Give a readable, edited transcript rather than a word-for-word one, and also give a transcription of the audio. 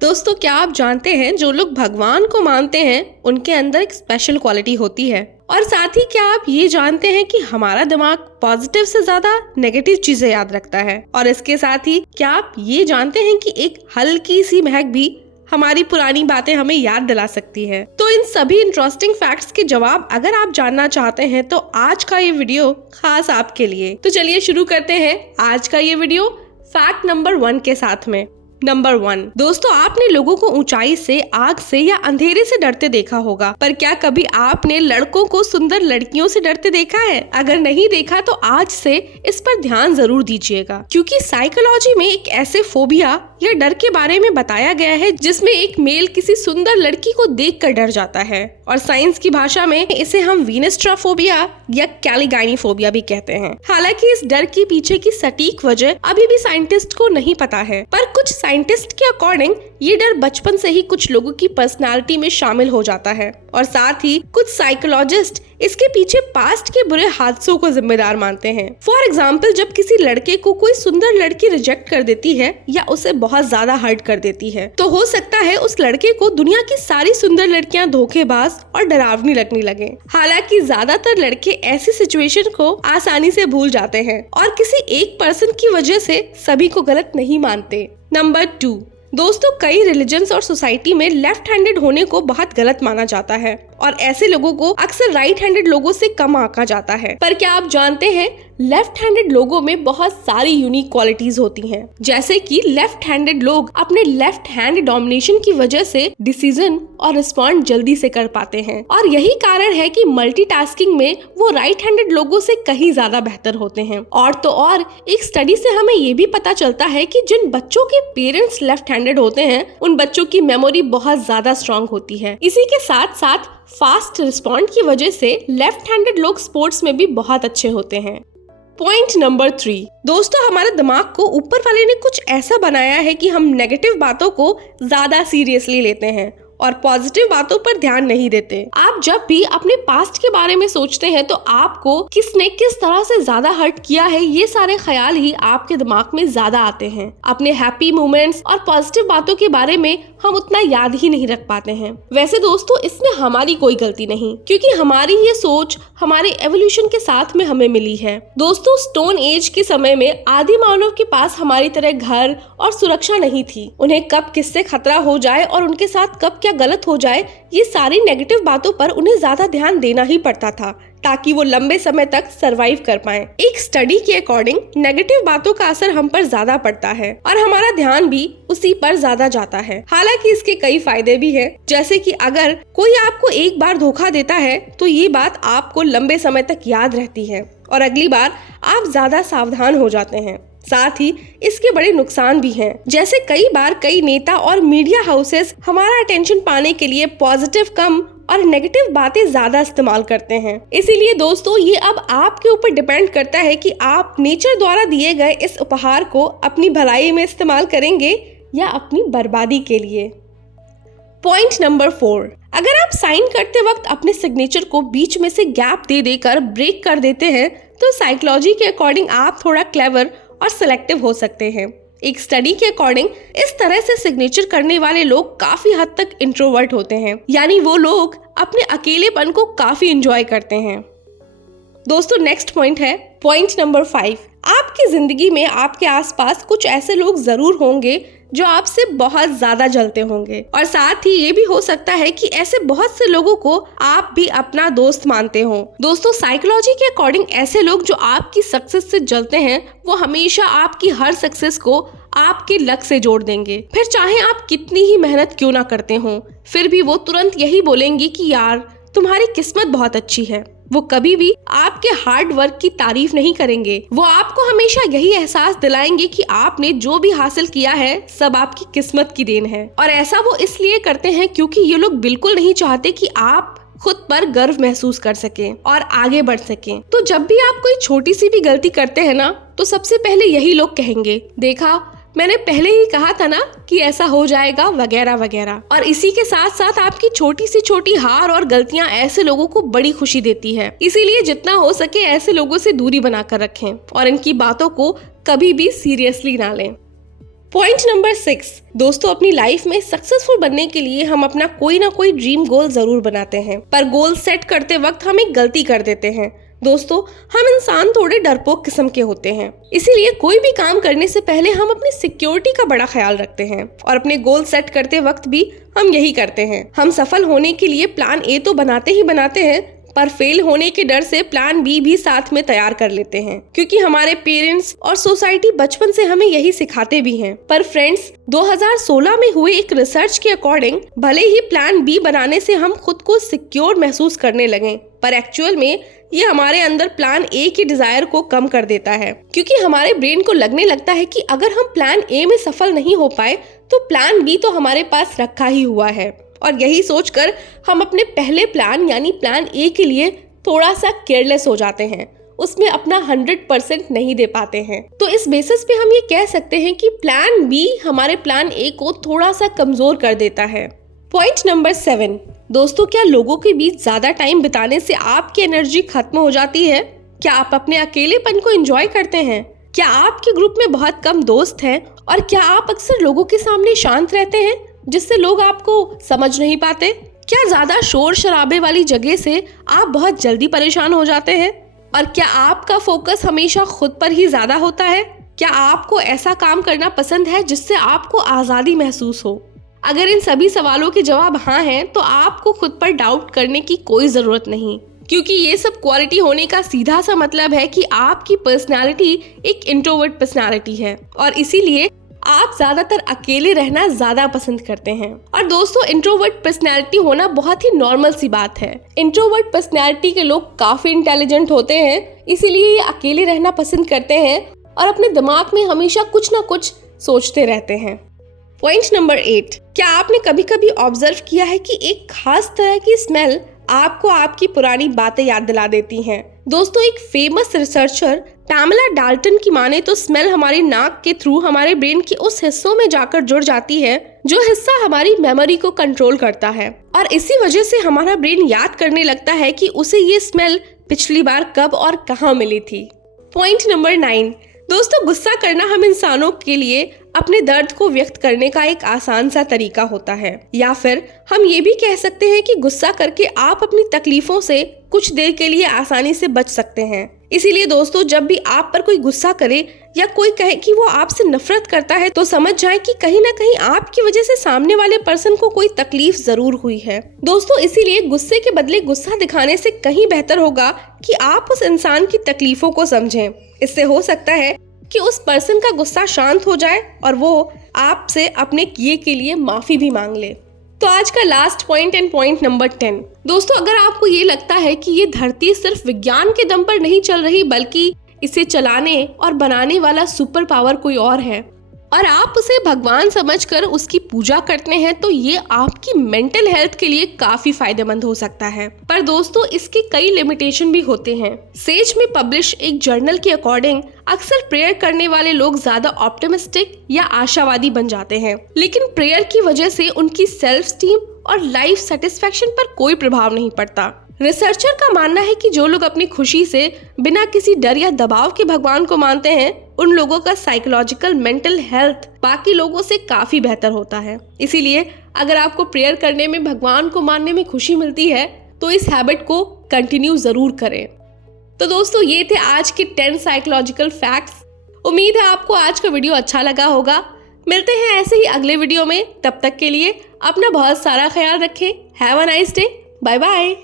दोस्तों, क्या आप जानते हैं जो लोग भगवान को मानते हैं उनके अंदर एक स्पेशल क्वालिटी होती है। और साथ ही क्या आप ये जानते हैं कि हमारा दिमाग पॉजिटिव से ज्यादा नेगेटिव चीजें याद रखता है। और इसके साथ ही क्या आप ये जानते हैं कि एक हल्की सी महक भी हमारी पुरानी बातें हमें याद दिला सकती है। तो इन सभी इंटरेस्टिंग फैक्ट्स के जवाब अगर आप जानना चाहते हैं तो आज का ये वीडियो खास आपके लिए। तो चलिए शुरू करते हैं आज का ये वीडियो फैक्ट नंबर 1 के साथ में। नंबर 1, दोस्तों आपने लोगों को ऊंचाई से, आग से या अंधेरे से डरते देखा होगा, पर क्या कभी आपने लड़कों को सुंदर लड़कियों से डरते देखा है? अगर नहीं देखा तो आज से इस पर ध्यान जरूर दीजिएगा, क्योंकि साइकोलॉजी में एक ऐसे फोबिया या डर के बारे में बताया गया है जिसमें एक मेल किसी सुंदर लड़की को देखकर डर जाता है। और साइंस की भाषा में इसे हम वीनस्ट्राफोबिया या कैलिगाइनीफोबिया भी कहते हैं। हालांकि इस डर के पीछे की सटीक वजह अभी भी साइंटिस्ट को नहीं पता है, पर कुछ साइंटिस्ट के अकॉर्डिंग ये डर बचपन से ही कुछ लोगों की पर्सनालिटी में शामिल हो जाता है। और साथ ही कुछ साइकोलॉजिस्ट इसके पीछे पास्ट के बुरे हादसों को जिम्मेदार मानते हैं। फॉर एग्जाम्पल, जब किसी लड़के को कोई सुंदर लड़की रिजेक्ट कर देती है या उसे बहुत ज्यादा हर्ट कर देती है, तो हो सकता है उस लड़के को दुनिया की सारी सुंदर लड़कियां धोखेबाज और डरावनी लगने लगे। हालांकि ज्यादातर लड़के ऐसी सिचुएशन को आसानी से भूल जाते हैं और किसी एक पर्सन की वजह से सभी को गलत नहीं मानते। नंबर 2, दोस्तों कई रिलीजन्स और सोसाइटी में लेफ्ट हैंडेड होने को बहुत गलत माना जाता है और ऐसे लोगों को अक्सर राइट हैंडेड लोगों से कम आंका जाता है। पर क्या आप जानते हैं लेफ्ट हैंडेड लोगों में बहुत सारी यूनिक क्वालिटीज होती हैं, जैसे कि लेफ्ट हैंडेड लोग अपने लेफ्ट हैंड डोमिनेशन की वजह से डिसीजन और रिस्पॉन्ड जल्दी से कर पाते हैं। और यही कारण है कि मल्टीटास्किंग में वो राइट हैंडेड लोगों से कहीं ज्यादा बेहतर होते हैं। और तो और एक स्टडी से हमें ये भी पता चलता है कि जिन बच्चों के पेरेंट्स लेफ्ट हैंडेड होते हैं उन बच्चों की मेमोरी बहुत ज्यादा स्ट्रांग होती है। इसी के साथ साथ फास्ट रिस्पॉन्ड की वजह से लेफ्ट हैंडेड लोग स्पोर्ट्स में भी बहुत अच्छे होते हैं। पॉइंट नंबर 3, दोस्तों हमारे दिमाग को ऊपर वाले ने कुछ ऐसा बनाया है कि हम नेगेटिव बातों को ज्यादा सीरियसली लेते हैं और पॉजिटिव बातों पर ध्यान नहीं देते। आप जब भी अपने पास्ट के बारे में सोचते हैं तो आपको किसने किस तरह से ज्यादा हर्ट किया है, ये सारे ख्याल ही आपके दिमाग में ज्यादा आते हैं। अपने हैप्पी मोमेंट्स और पॉजिटिव बातों के बारे में हम उतना याद ही नहीं रख पाते हैं। वैसे दोस्तों इसमें हमारी कोई गलती नहीं, क्योंकि हमारी ये सोच हमारे एवोल्यूशन के साथ में हमें मिली है। दोस्तों स्टोन एज के समय में आदि मानव के पास हमारी तरह घर और सुरक्षा नहीं थी। उन्हें कब किससे खतरा हो जाए और उनके साथ कब क्या गलत हो जाए, ये सारी नेगेटिव बातों पर उन्हें ज्यादा ध्यान देना ही पड़ता था ताकि वो लंबे समय तक सरवाइव कर पाएं। एक स्टडी के अकॉर्डिंग नेगेटिव बातों का असर हम पर ज्यादा पड़ता है और हमारा ध्यान भी उसी पर ज्यादा जाता है। हालांकि इसके कई फायदे भी हैं, जैसे कि अगर कोई आपको एक बार धोखा देता है तो ये बात आपको लंबे समय तक याद रहती है और अगली बार आप ज्यादा सावधान हो जाते हैं। साथ ही इसके बड़े नुकसान भी हैं, जैसे कई बार कई नेता और मीडिया हाउसेस हमारा अटेंशन पाने के लिए पॉजिटिव कम और नेगेटिव बातें ज्यादा इस्तेमाल करते हैं। इसीलिए दोस्तों ये अब आपके ऊपर डिपेंड करता है कि आप नेचर द्वारा दिए गए इस उपहार को अपनी भलाई में इस्तेमाल करेंगे या अपनी बर्बादी के लिए। पॉइंट नंबर 4, अगर आप साइन करते वक्त अपने सिग्नेचर को बीच में से गैप दे देकर ब्रेक कर देते हैं तो साइकोलॉजी के अकॉर्डिंग आप थोड़ा क्लेवर और सिलेक्टिव हो सकते हैं। एक स्टडी के अकॉर्डिंग इस तरह से सिग्नेचर करने वाले लोग काफी हद तक इंट्रोवर्ट होते हैं, यानी वो लोग अपने अकेलेपन को काफी एंजॉय करते हैं। दोस्तों नेक्स्ट पॉइंट है पॉइंट नंबर 5, आपकी जिंदगी में आपके आसपास कुछ ऐसे लोग जरूर होंगे जो आपसे बहुत ज्यादा जलते होंगे और साथ ही ये भी हो सकता है कि ऐसे बहुत से लोगों को आप भी अपना दोस्त मानते हो। दोस्तों साइकोलॉजी के अकॉर्डिंग ऐसे लोग जो आपकी सक्सेस से जलते हैं वो हमेशा आपकी हर सक्सेस को आपके लक से जोड़ देंगे। फिर चाहे आप कितनी ही मेहनत क्यों ना करते हो, फिर भी वो तुरंत यही बोलेंगे कि यार तुम्हारी किस्मत बहुत अच्छी है। वो कभी भी आपके हार्ड वर्क की तारीफ नहीं करेंगे, वो आपको हमेशा यही एहसास दिलाएंगे कि आपने जो भी हासिल किया है सब आपकी किस्मत की देन है। और ऐसा वो इसलिए करते हैं क्योंकि ये लोग बिल्कुल नहीं चाहते कि आप खुद पर गर्व महसूस कर सकें और आगे बढ़ सकें। तो जब भी आप कोई छोटी सी भी गलती करते हैं ना तो सबसे पहले यही लोग कहेंगे, देखा मैंने पहले ही कहा था ना कि ऐसा हो जाएगा वगैरह वगैरह। और इसी के साथ साथ आपकी छोटी सी छोटी हार और गलतियां ऐसे लोगों को बड़ी खुशी देती है। इसीलिए जितना हो सके ऐसे लोगों से दूरी बनाकर रखें और इनकी बातों को कभी भी सीरियसली ना लें। पॉइंट नंबर 6, दोस्तों अपनी लाइफ में सक्सेसफुल बनने के लिए हम अपना कोई ना कोई ड्रीम गोल जरूर बनाते हैं, पर गोल सेट करते वक्त हम एक गलती कर देते हैं। दोस्तों हम इंसान थोड़े डरपोक किस्म के होते हैं, इसीलिए कोई भी काम करने से पहले हम अपनी सिक्योरिटी का बड़ा ख्याल रखते हैं और अपने गोल सेट करते वक्त भी हम यही करते हैं। हम सफल होने के लिए प्लान ए तो बनाते ही बनाते हैं, पर फेल होने के डर से प्लान बी भी साथ में तैयार कर लेते हैं, क्योंकि हमारे पेरेंट्स और सोसाइटी बचपन से हमें यही सिखाते भी हैं। पर फ्रेंड्स, 2016 में हुए एक रिसर्च के अकॉर्डिंग भले ही प्लान बी बनाने से हम खुद को सिक्योर महसूस करने लगे, पर एक्चुअल में ये हमारे अंदर प्लान ए की डिजायर को कम कर देता है, क्योंकि हमारे ब्रेन को लगने लगता है कि अगर हम प्लान ए में सफल नहीं हो पाए तो प्लान बी तो हमारे पास रखा ही हुआ है। और यही सोचकर हम अपने पहले प्लान यानी प्लान ए के लिए थोड़ा सा केयरलेस हो जाते हैं, उसमें अपना 100% नहीं दे पाते हैं। तो इस बेसिस पे हम ये कह सकते हैं कि प्लान बी हमारे प्लान ए को थोड़ा सा कमजोर कर देता है। पॉइंट नंबर 7, दोस्तों क्या लोगों के बीच ज्यादा टाइम बिताने से आपकी एनर्जी खत्म हो जाती है? क्या आप अपने अकेलेपन को एंजॉय करते हैं? क्या आपके ग्रुप में बहुत कम दोस्त हैं? और क्या आप अक्सर लोगों के सामने शांत रहते हैं जिससे लोग आपको समझ नहीं पाते? क्या ज्यादा शोर शराबे वाली जगह से आप बहुत जल्दी परेशान हो जाते हैं? और क्या आपका फोकस हमेशा खुद पर ही ज्यादा होता है? क्या आपको ऐसा काम करना पसंद है जिससे आपको आजादी महसूस हो? अगर इन सभी सवालों के जवाब हाँ हैं, तो आपको खुद पर डाउट करने की कोई जरूरत नहीं, क्योंकि ये सब क्वालिटी होने का सीधा सा मतलब है कि आपकी पर्सनालिटी एक इंट्रोवर्ट पर्सनालिटी है और इसीलिए आप ज्यादातर अकेले रहना ज्यादा पसंद करते हैं। और दोस्तों इंट्रोवर्ट पर्सनैलिटी होना बहुत ही नॉर्मल सी बात है। इंट्रोवर्ट पर्सनैलिटी के लोग काफी इंटेलिजेंट होते हैं, इसीलिए ये अकेले रहना पसंद करते हैं और अपने दिमाग में हमेशा कुछ ना कुछ सोचते रहते हैं। पॉइंट नंबर 8, क्या आपने कभी कभी ऑब्जर्व किया है कि एक खास तरह की स्मेल आपको आपकी पुरानी बातें याद दिला देती हैं? दोस्तों एक फेमस रिसर्चर पैमेला डाल्टन की माने तो स्मेल हमारी नाक के थ्रू हमारे ब्रेन के उस हिस्सों में जाकर जुड़ जाती है जो हिस्सा हमारी मेमोरी को कंट्रोल करता है, और इसी वजह से हमारा ब्रेन याद करने लगता है कि उसे ये स्मेल पिछली बार कब और कहाँ मिली थी। पॉइंट नंबर 9, दोस्तों गुस्सा करना हम इंसानों के लिए अपने दर्द को व्यक्त करने का एक आसान सा तरीका होता है, या फिर हम ये भी कह सकते हैं कि गुस्सा करके आप अपनी तकलीफों से कुछ देर के लिए आसानी से बच सकते हैं। इसीलिए दोस्तों जब भी आप पर कोई गुस्सा करे या कोई कहे कि वो आपसे नफरत करता है, तो समझ जाएं कि कहीं ना कहीं आपकी वजह से सामने वाले पर्सन को कोई तकलीफ जरूर हुई है। दोस्तों इसीलिए गुस्से के बदले गुस्सा दिखाने से कहीं बेहतर होगा कि आप उस इंसान की तकलीफों को समझें। इससे हो सकता है कि उस पर्सन का गुस्सा शांत हो जाए और वो आपसे अपने किए के लिए माफी भी मांग ले। तो आज का last point and point number 10, दोस्तों अगर आपको ये लगता है कि ये धरती सिर्फ विज्ञान के दम पर नहीं चल रही, बल्कि इसे चलाने और बनाने वाला सुपर पावर कोई और है और आप उसे भगवान समझकर उसकी पूजा करते हैं, तो ये आपकी मेंटल हेल्थ के लिए काफी फायदेमंद हो सकता है। पर दोस्तों इसके कई लिमिटेशन भी होते हैं। सेज में पब्लिश एक जर्नल के अकॉर्डिंग अक्सर प्रेयर करने वाले लोग ज्यादा ऑप्टिमिस्टिक या आशावादी बन जाते हैं, लेकिन प्रेयर की वजह से उनकी सेल्फ स्टीम और लाइफ सेटिस्फेक्शन पर कोई प्रभाव नहीं पड़ता। रिसर्चर का मानना है कि जो लोग अपनी खुशी से बिना किसी डर या दबाव के भगवान को मानते हैं, उन लोगों का साइकोलॉजिकल मेंटल हेल्थ बाकी लोगों से काफी बेहतर होता है। इसीलिए अगर आपको प्रेयर करने में, भगवान को मानने में खुशी मिलती है, तो इस हैबिट को कंटिन्यू जरूर करें। तो दोस्तों ये थे आज के 10 साइकोलॉजिकल फैक्ट्स। उम्मीद है आपको आज का वीडियो अच्छा लगा होगा। मिलते हैं ऐसे ही अगले वीडियो में, तब तक के लिए अपना बहुत सारा ख्याल रखें। Have a nice day, bye bye.